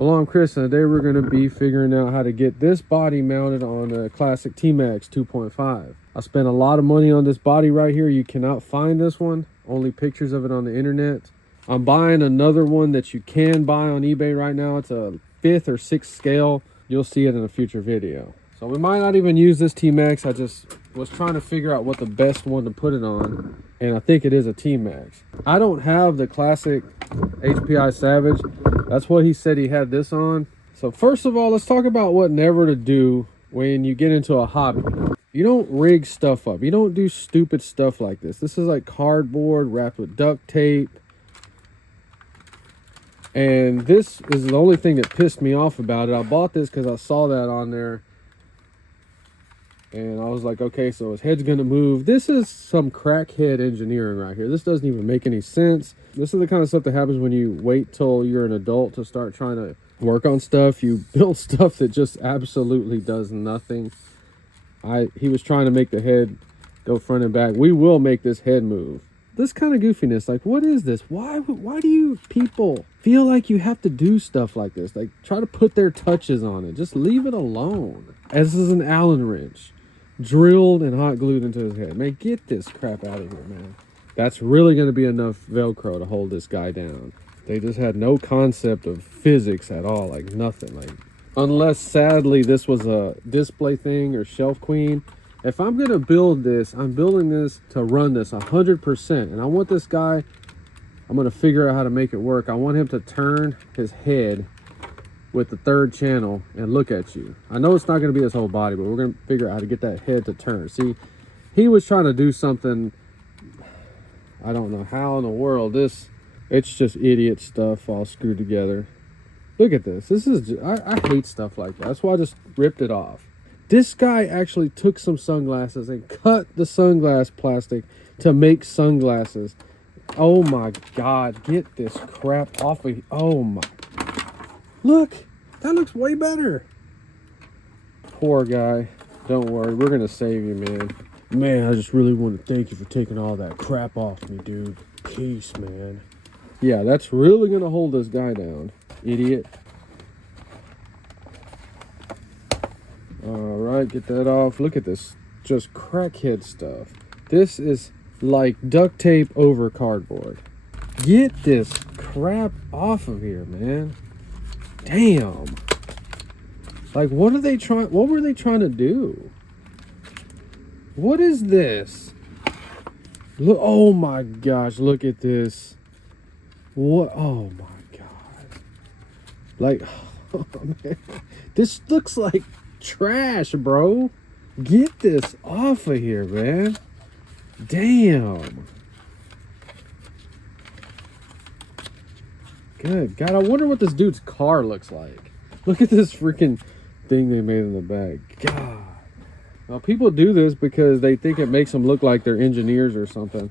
Well, I'm Chris, and today we're going to be figuring out how to get this body mounted on a classic T-MAXX 2.5. I spent a lot of money on this body right here. You cannot find this one, only pictures of it on the internet. I'm buying another one that you can buy on eBay right now. It's a 5th or 6th scale. You'll see it in a future video. So we might not even use this T-MAXX. I just was trying to figure out what the best one to put it on, and I think it is a T-MAXX. I don't have the classic HPI Savage. That's what he said he had this on. So first of all, let's talk about what never to do when you get into a hobby. You don't rig stuff up. You don't do stupid stuff like this. This is like cardboard wrapped with duct tape. And this is the only thing that pissed me off about it. I bought this because I saw that on there. And I was like, okay, so his head's gonna move. This is some crackhead engineering right here. This doesn't even make any sense. This is the kind of stuff that happens when you wait till you're an adult to start trying to work on stuff. You build stuff that just absolutely does nothing. He was trying to make the head go front and back. We will make this head move. This kind of goofiness, like, what is this? Why do you people feel like you have to do stuff like this? Like, try to put their touches on it. Just leave it alone. As this is an Allen wrench drilled and hot glued into his head. Man, get this crap out of here, man. That's really going to be enough Velcro to hold this guy down. They just had no concept of physics at all, like nothing. Like, unless sadly this was a display thing or shelf queen. If I'm going to build this, I'm building this to run this 100%. And I want this guy, I'm going to figure out how to make it work. I want him to turn his head with the third channel and look at you. I know it's not going to be his whole body, but we're going to figure out how to get that head to turn. See, he was trying to do something, I don't know how in the world. It's just idiot stuff all screwed together. Look at this. This is, I hate stuff like that. That's why I just ripped it off. This guy actually took some sunglasses and cut the sunglass plastic to make sunglasses. Oh my God, get this crap off of, oh my, look, that looks way better. Poor guy. Don't worry, we're gonna save you, man. Man, I just really want to thank you for taking all that crap off me, dude. Peace, man. Yeah, that's really gonna hold this guy down, idiot. All right, get that off. Look at this, just crackhead stuff. This is like duct tape over cardboard. Get this crap off of here, man. Damn. Like, what were they trying to do? What is this? Look, oh my gosh, look at this. What? Oh my God. Like, oh man. This looks like trash, bro. Get this off of here, man. Damn. Good God, I wonder what this dude's car looks like. Look at this freaking thing they made in the back. God. Now, people do this because they think it makes them look like they're engineers or something.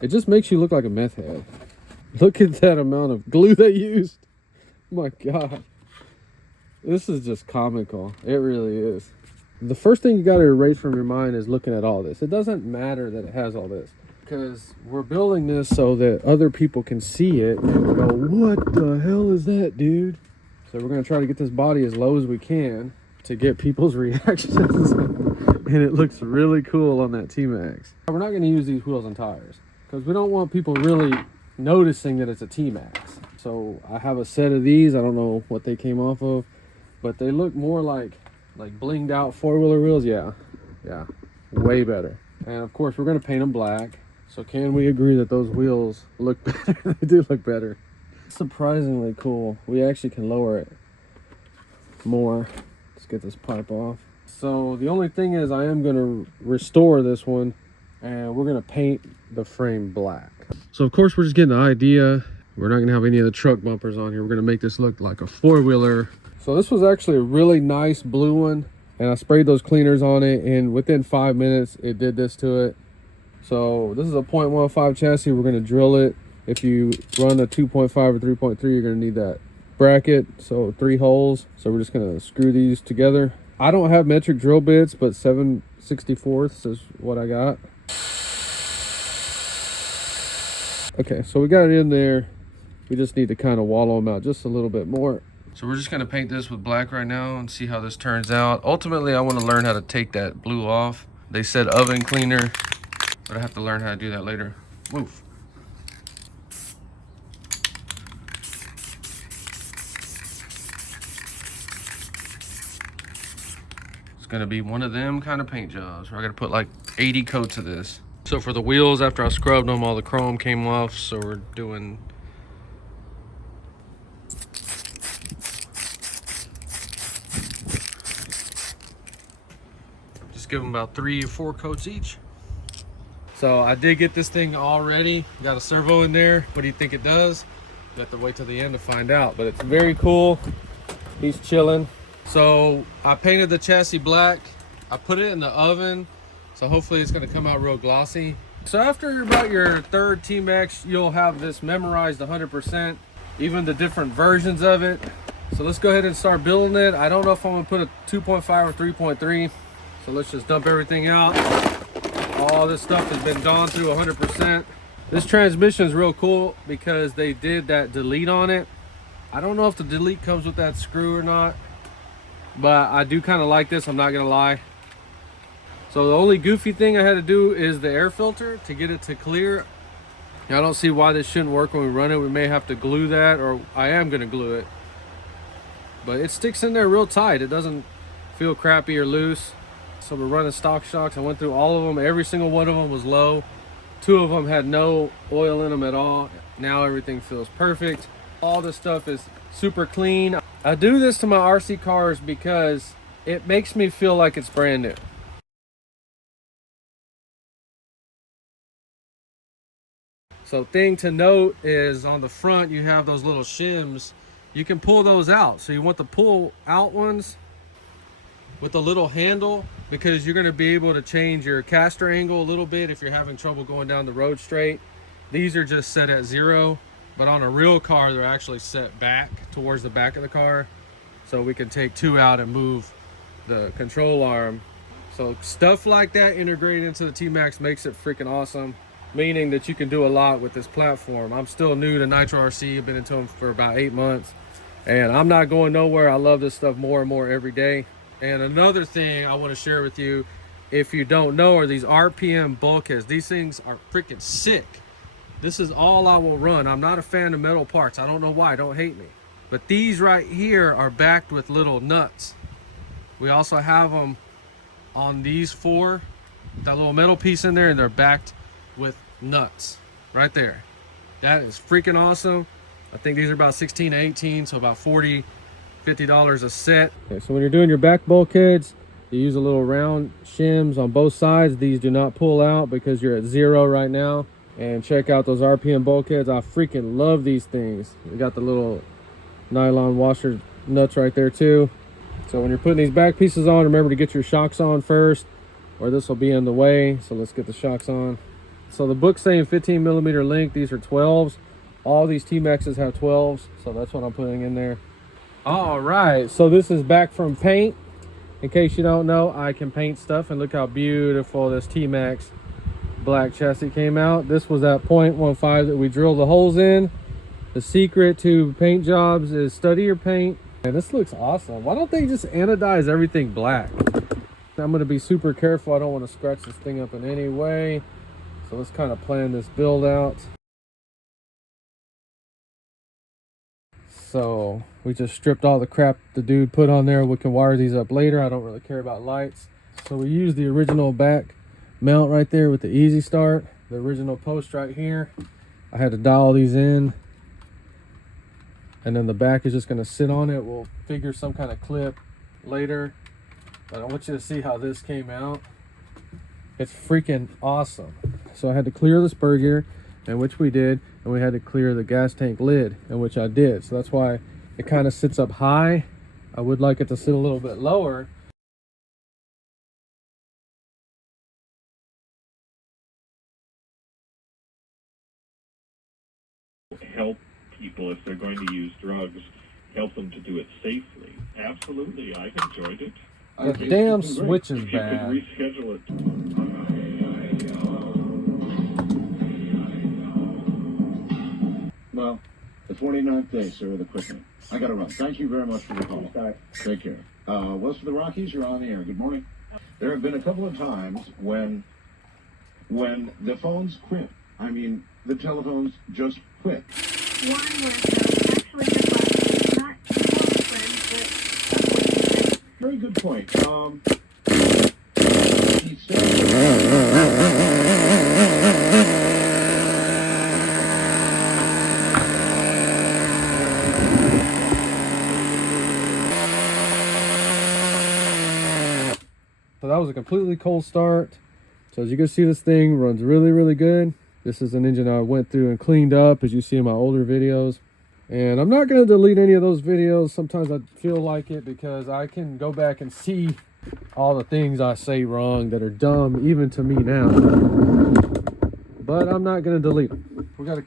It just makes you look like a meth head. Look at that amount of glue they used. Oh my God. This is just comical. It really is. The first thing you got to erase from your mind is looking at all this. It doesn't matter that it has all this, because we're building this so that other people can see it and go, what the hell is that, dude? So we're going to try to get this body as low as we can to get people's reactions. And it looks really cool on that T-MAXX. We're not going to use these wheels and tires because we don't want people really noticing that it's a T-MAXX. So I have a set of these. I don't know what they came off of, but they look more like blinged out four-wheeler wheels. Yeah, way better. And of course we're going to paint them black. So can we agree that those wheels look better? They do look better. Surprisingly cool. We actually can lower it more. Let's get this pipe off. So the only thing is I am going to restore this one, and we're going to paint the frame black. So of course we're just getting the idea. We're not going to have any of the truck bumpers on here. We're going to make this look like a four-wheeler. So this was actually a really nice blue one, and I sprayed those cleaners on it, and within 5 minutes it did this to it. So this is a 0.15 chassis. We're going to drill it. If you run a 2.5 or 3.3, you're going to need that bracket, so 3 holes. So we're just going to screw these together. I don't have metric drill bits, but 7/64 is what I got. Okay, so we got it in there. We just need to kind of wallow them out just a little bit more. So we're just gonna paint this with black right now and see how this turns out. Ultimately, I want to learn how to take that blue off. They said oven cleaner, but I have to learn how to do that later. Move. It's gonna be one of them kind of paint jobs where I gotta put like 80 coats of this. So for the wheels, after I scrubbed them, all the chrome came off. So we're doing just give them about 3 or 4 coats each. So I did get this thing all ready. Got a servo in there. What do you think it does? You have to wait till the end to find out, but it's very cool. He's chilling. So I painted the chassis black. I put it in the oven, so hopefully it's gonna come out real glossy. So after about your third T-MAXX, you'll have this memorized 100%, even the different versions of it. So let's go ahead and start building it. I don't know if I'm gonna put a 2.5 or 3.3. So let's just dump everything out. All this stuff has been gone through 100%. This transmission is real cool because they did that delete on it. I don't know if the delete comes with that screw or not, but I do kind of like this, I'm not gonna lie. So the only goofy thing I had to do is the air filter to get it to clear. I don't see why this shouldn't work when we run it. We may have to glue that, or I am gonna glue it. But it sticks in there real tight. It doesn't feel crappy or loose. So we're running stock shocks. I went through all of them. Every single one of them was low. 2 of them had no oil in them at all. Now everything feels perfect. All this stuff is super clean. I do this to my RC cars because it makes me feel like it's brand new. So thing to note is on the front, you have those little shims. You can pull those out. So you want the pull out ones with a little handle, because you're going to be able to change your caster angle a little bit if you're having trouble going down the road straight. These are just set at 0, but on a real car they're actually set back towards the back of the car, so we can take 2 out and move the control arm. So stuff like that integrated into the T-MAXX makes it freaking awesome, meaning that you can do a lot with this platform. I'm still new to Nitro RC. I've been into them for about 8 months, and I'm not going nowhere. I love this stuff more and more every day. And another thing I want to share with you, if you don't know, are these RPM bulkheads. These things are freaking sick. This is all I will run. I'm not a fan of metal parts. I don't know why. Don't hate me. But these right here are backed with little nuts. We also have them on these 4. That little metal piece in there, and they're backed with nuts right there. That is freaking awesome. I think these are about 16 to 18, so about $40–50 a set. Okay, so when you're doing your back bulkheads, you use a little round shims on both sides. These do not pull out because you're at 0 right now. And check out those RPM bulkheads. I freaking love these things. You got the little nylon washer nuts right there too. So when you're putting these back pieces on, remember to get your shocks on first, or this will be in the way. So let's get the shocks on. So the book's saying 15mm length. These are 12s. All these T-MAXXs have 12s, so that's what I'm putting in there. All right, so this is back from paint. In case you don't know, I can paint stuff, and look how beautiful this T-MAXX black chassis came out. This was that 0.15 that we drilled the holes in. The secret to paint jobs is study your paint. And this looks awesome. Why don't they just anodize everything black? I'm going to be super careful. I don't want to scratch this thing up in any way. So let's kind of plan this build out. So we just stripped all the crap the dude put on there. We can wire these up later. I don't really care about lights. So we used the original back mount right there with the easy start. The original post right here. I had to dial these in. And then the back is just going to sit on it. We'll figure some kind of clip later. But I want you to see how this came out. It's freaking awesome. So I had to clear the spur gear, and which we did, and we had to clear the gas tank lid, and which I did. So that's why it kind of sits up high. I would like it to sit a little bit lower. Help people if they're going to use drugs, help them to do it safely. Absolutely, I've enjoyed it. The damn switch is if you bad. could reschedule it. Well, the 29th day, sir, the quickening. I gotta run. Thank you very much for the call. Take care. West of the Rockies, you're on the air. Good morning. There have been a couple of times when the phones quit. I mean, the telephones just quit. One was actually just not friends, but Very good point. He said. So that was a completely cold start. So as you can see, this thing runs really, really good. This is an engine I went through and cleaned up, as you see in my older videos. And I'm not going to delete any of those videos. Sometimes I feel like it, because I can go back and see all the things I say wrong that are dumb even to me now. But I'm not going to delete them. We got to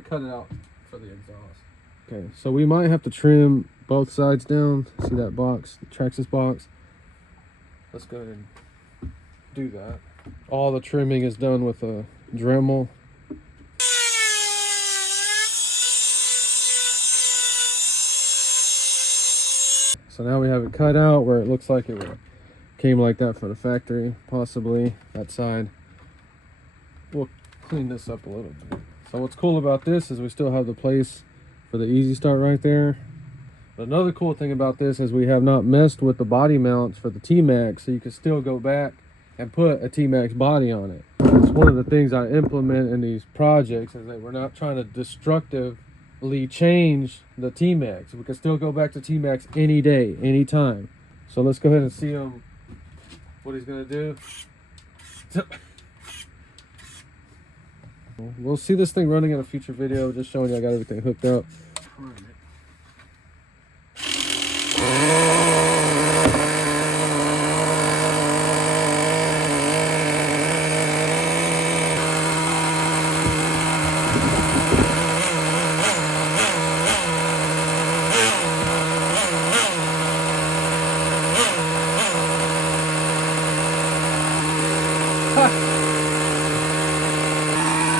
cut it out for the exhaust. Okay, so we might have to trim both sides down. See that box, the Traxxas box? Let's go ahead and do that. All the trimming is done with a Dremel. So now we have it cut out where it looks like it came like that for the factory, possibly that side. We'll clean this up a little bit. So what's cool about this is we still have the place for the easy start right there. But another cool thing about this is we have not messed with the body mounts for the T-MAXX, so you can still go back and put a T-MAXX body on it. It's one of the things I implement in these projects, is that we're not trying to destructively change the T-MAXX. We can still go back to T-MAXX any day, anytime. So let's go ahead and see him, what he's gonna do. We'll see this thing running in a future video, just showing you I got everything hooked up.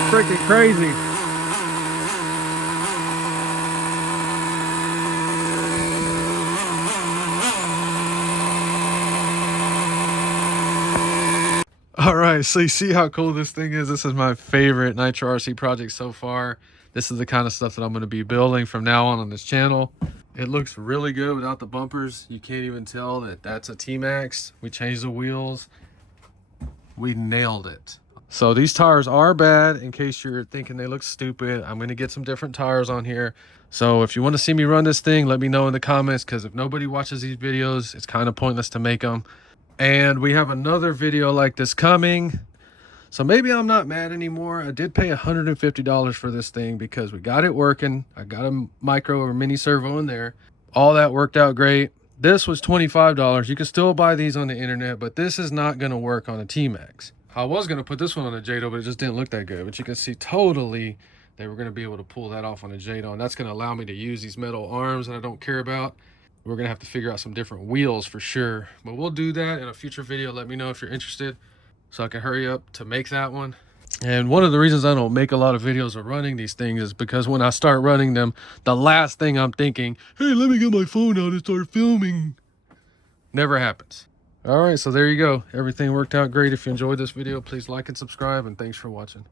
Freaking crazy. All right, so you see how cool this thing is. This is my favorite Nitro RC project so far. This is the kind of stuff that I'm going to be building from now on this channel. It looks really good without the bumpers. You can't even tell that that's a T-MAXX. We changed the wheels. We nailed it. So these tires are bad, in case you're thinking they look stupid. I'm going to get some different tires on here. So if you want to see me run this thing, let me know in the comments, because if nobody watches these videos, it's kind of pointless to make them. And we have another video like this coming. So maybe I'm not mad anymore. I did pay $150 for this thing because we got it working. I got a micro or mini servo in there. All that worked out great. This was $25. You can still buy these on the internet, but this is not going to work on a T-MAXX. I was going to put this one on a Jado, but it just didn't look that good. But you can see totally they were going to be able to pull that off on a Jado, and that's going to allow me to use these metal arms that I don't care about. We're going to have to figure out some different wheels for sure, but we'll do that in a future video. Let me know if you're interested so I can hurry up to make that one. And one of the reasons I don't make a lot of videos of running these things is because when I start running them, the last thing I'm thinking, hey, let me get my phone out and start filming, never happens. All right, so there you go. Everything worked out great. If you enjoyed this video, please like and subscribe, and thanks for watching.